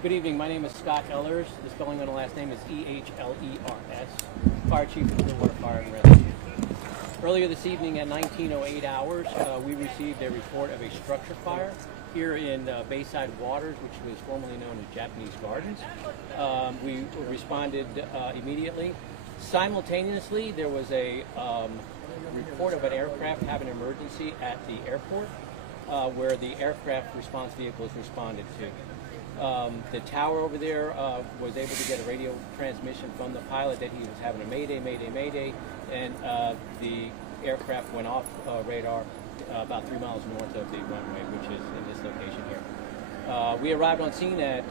Good evening. My name is Scott Ehlers. The spelling on the last name is Ehlers. Fire Chief of Clearwater Fire and Rescue. Earlier this evening at 19:08 hours, we received a report of a structure fire here in Bayside Waters, which was formerly known as Japanese Gardens. We responded immediately. Simultaneously, there was a report of an aircraft having an emergency at the airport, where the aircraft response vehicles responded to. The tower over there was able to get a radio transmission from the pilot that he was having a mayday, mayday, mayday, and the aircraft went off radar about 3 miles north of the runway, which is in this location here. We arrived on scene at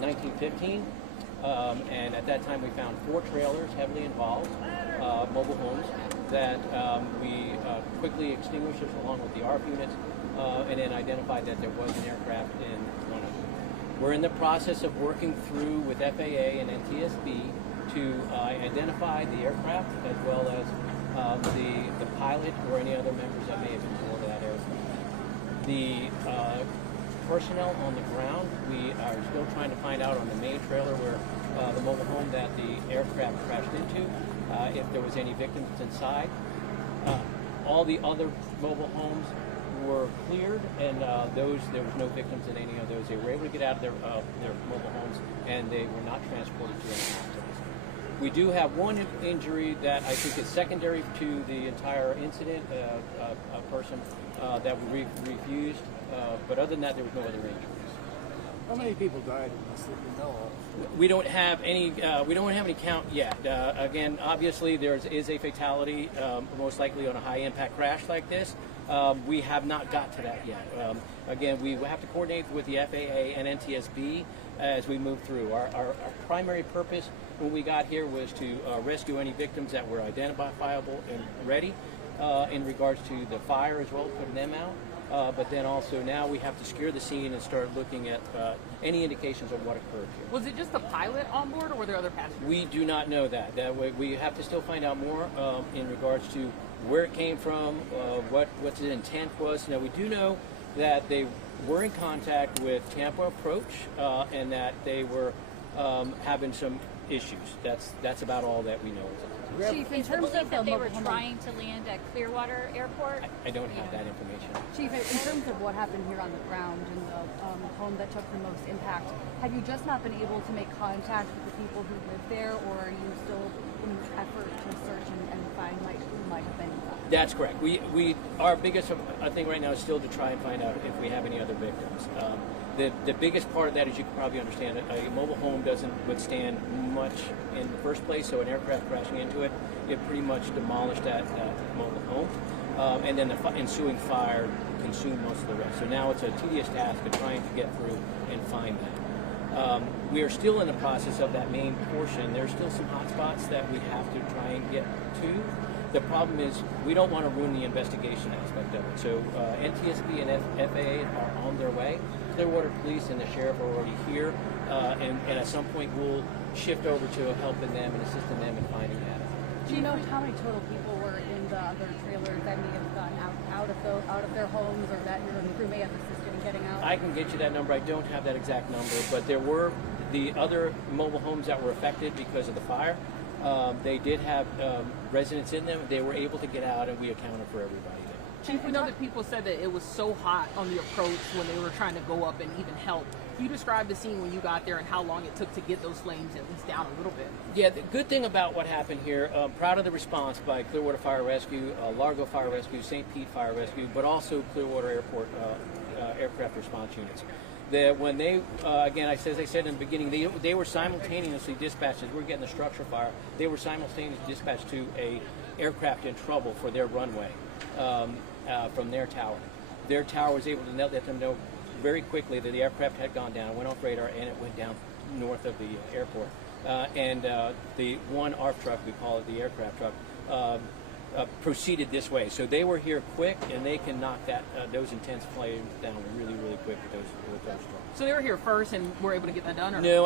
19:15, and at that time we found 4 trailers heavily involved, mobile homes, that we quickly extinguished along with the ARF units, and then identified that there was an aircraft in one of them. We're in the process of working through with FAA and NTSB to identify the aircraft as well as the pilot or any other members that may have been aboard that aircraft. The personnel on the ground, we are still trying to find out on the main trailer where the mobile home that the aircraft crashed into, if there was any victims inside. All the other mobile homes were cleared, and there was no victims in any of those. They were able to get out of their mobile homes, and they were not transported to any hospitals. We do have one injury that I think is secondary to the entire incident, a person that we refused, but other than that, there was no other injuries. How many people died in this that you know of? We don't have any. We don't have any count yet. Again, obviously there is a fatality, most likely on a high-impact crash like this. We have not got to that yet. Again, we have to coordinate with the FAA and NTSB as we move through. Our primary purpose when we got here was to rescue any victims that were identifiable and ready in regards to the fire as well, putting them out. But then also now we have to secure the scene and start looking at any indications of what occurred here. Was it just the pilot on board, or were there other passengers? We do not know that. We have to still find out more in regards to where it came from, what the intent was. Now, we do know that they were in contact with Tampa Approach and that they were having some issues. That's about all that we know. Chief, in terms of that they were trying to land at Clearwater Airport? I don't have that information. Chief, in terms of what happened here on the ground and the home that took the most impact, have you just not been able to make contact with the people who live there, or are you still in an effort to search and find who might have been involved? That's correct. Our biggest thing right now is still to try and find out if we have any other victims. The biggest part of that, as you can probably understand, a mobile home doesn't withstand much in the first place, so an aircraft crashing into it, it pretty much demolished that mobile home. And then the ensuing fire consumed most of the rest. So now it's a tedious task of trying to get through and find that. We are still in the process of that main portion. There's still some hot spots that we have to try and get to. The problem is we don't want to ruin the investigation aspect of it. So NTSB and FAA are on their way. Clearwater Police and the Sheriff are already here. And at some point we'll shift over to helping them and assisting them in finding that out. Do you know how many total people were in the other trailers that may have gone out of their homes, or that your crew may have assisted in getting out? I can get you that number. I don't have that exact number, but there were the other mobile homes that were affected because of the fire. They did have residents in them. They were able to get out, and we accounted for everybody there. Chief, we know that people said that it was so hot on the approach when they were trying to go up and even help. Can you describe the scene when you got there and how long it took to get those flames at least down a little bit? Yeah, the good thing about what happened here, proud of the response by Clearwater Fire Rescue, Largo Fire Rescue, St. Pete Fire Rescue, but also Clearwater Airport aircraft response units. When they, again, as I said in the beginning, they were simultaneously dispatched. As we're getting the structure fire, they were simultaneously dispatched to a aircraft in trouble for their runway from their tower. Their tower was able to let them know very quickly that the aircraft had gone down, went off radar, and it went down north of the airport. And the one ARF truck, we call it the aircraft truck, proceeded this way. So they were here quick, and they can knock those intense flames down really, really quick with those trucks. So they were here first and were able to get that done? Or? No,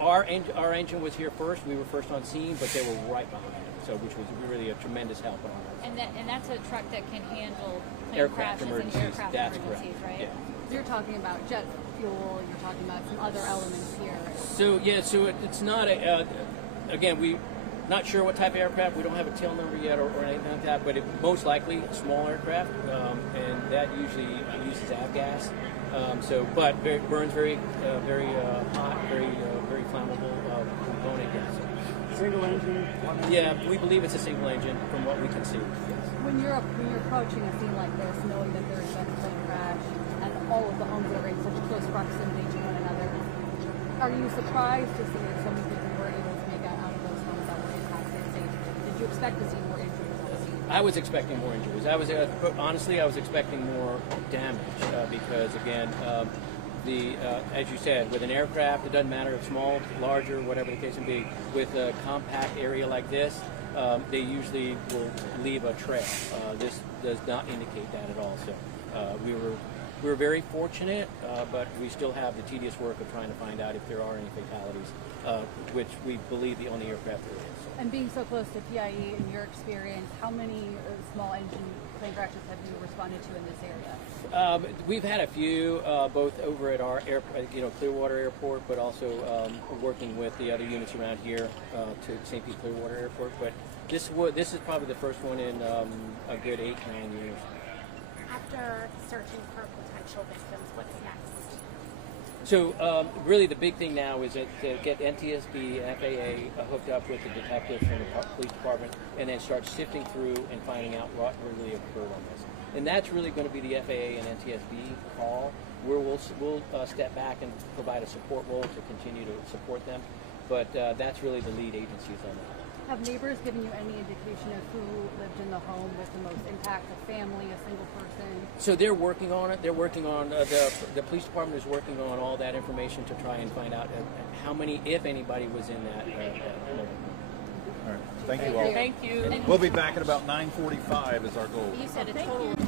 our engine was here first. We were first on scene, but they were right behind us, so which was really a tremendous help on us. And that's a truck that can handle plane Aircraft crashes emergencies. and aircraft That's emergencies, correct. right? Yeah. You're talking about jet fuel. You're talking about some other elements here. So it's not again, we not sure what type of aircraft. We don't have a tail number yet or anything like that, but it most likely a small aircraft, and that usually uses avgas. But burns very hot, very flammable component. Yes. Single engine. One engine. Yeah, we believe it's a single engine from what we can see. Yes. When you're approaching a scene like this, knowing that there's been a plane crash and all of the homes that are in such close proximity to one another, are you surprised to see that so many people were able to make it out of those homes that were impacted safely? Did you expect to see more injuries on the scene? I was expecting more injuries. Honestly, I was expecting more damage because again, as you said, with an aircraft, it doesn't matter if small, larger, whatever the case may be. With a compact area like this, they usually will leave a trail. This does not indicate that at all. So we were very fortunate, but we still have the tedious work of trying to find out if there are any fatalities, which we believe the only aircraft there is. And being so close to PIE, in your experience, how many small engine plane crashes have you responded to in this area? We've had a few, both over at our Clearwater Airport, but also working with the other units around here to St. Pete Clearwater Airport. But this is probably the first one in a good 8-9 years. After searching for potential victims, what's next? So really the big thing now is to get NTSB, FAA hooked up with the detectives from the police department and then start sifting through and finding out what really occurred on this. And that's really going to be the FAA and NTSB call, where we'll step back and provide a support role to continue to support them. But that's really the lead agencies on that. Have neighbors given you any indication of who lived in the home with the most impact? A family, a single person? So they're working on it. They're working on the police department is working on all that information to try and find out how many, if anybody, was in that building. All right. Thank you all. Thank you. We'll be back at about 9:45 is our goal. You said a total of